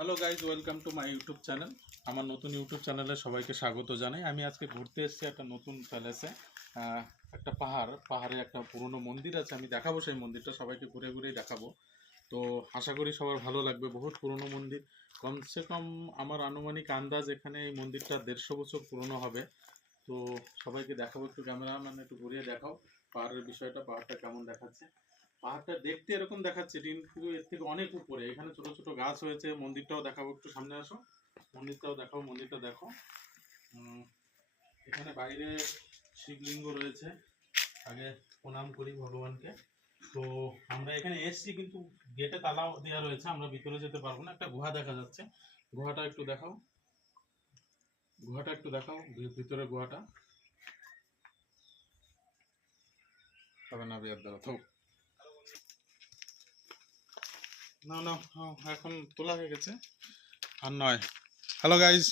Hello guys, welcome to my YouTube channel. আমার নতুন YouTube চ্যানেলে সবাইকে স্বাগত জানাই। আমি আজকে ঘুরতে এসেছি একটা নতুন প্যালেসে। একটা পাহাড়ে একটা পুরনো মন্দির আছে। আমি দেখাবো সেই মন্দিরটা, সবাইকে ঘুরে ঘুরেই দেখাবো। তো আশা করি সবার ভালো লাগবে। বহুত পুরনো মন্দির, কমসে কম আমার আনুমানিক আন্দাজ এখানে এই মন্দিরটা 150 বছর পুরনো হবে। তো সবাইকে দেখাবো, একটু ক্যামেরা মানে একটু ঘুরিয়ে দেখাও পাহাড়ের বিষয়টা, পাহাড়টা কেমন দেখাচ্ছে। পাহাড়টা দেখতে এরকম দেখাচ্ছে কিন্তু এর থেকে অনেক উপরে। এখানে ছোট ছোট গাছ হয়েছে। মন্দিরটাও দেখাবো, একটু সামনে আসো, মন্দিরটাও দেখাও। মন্দিরটা দেখো। এখানে বাইরে শিবলিঙ্গ রয়েছে। আগে প্রণাম করি ভগবানকে। তো আমরা এখানে এসছি কিন্তু গেটে তালা দেওয়া রয়েছে, আমরা ভিতরে যেতে পারবো না। একটা গুহা দেখা যাচ্ছে, গুহাটা একটু দেখাও, গুহাটা একটু দেখাও, ভিতরে গুহাটা। হবে না বিয়ার দ্বারা তো না না, এখন তোলা হয়ে গেছে আর নয়। Hello guys,